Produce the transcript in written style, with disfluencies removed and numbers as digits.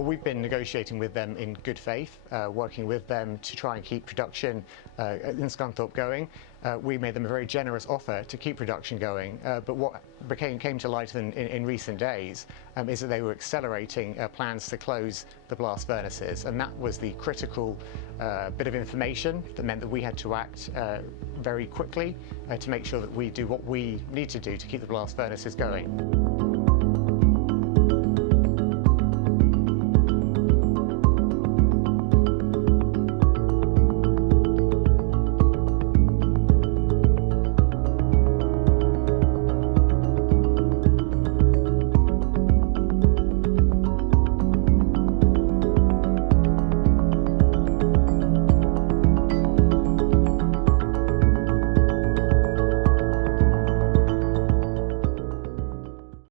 Well, we've been negotiating with them in good faith, working with them to try and keep production in Scunthorpe going. We made them a very generous offer to keep production going, but what came to light in recent days is that they were accelerating plans to close the blast furnaces, and that was the critical bit of information that meant that we had to act very quickly to make sure that we do what we need to do to keep the blast furnaces going.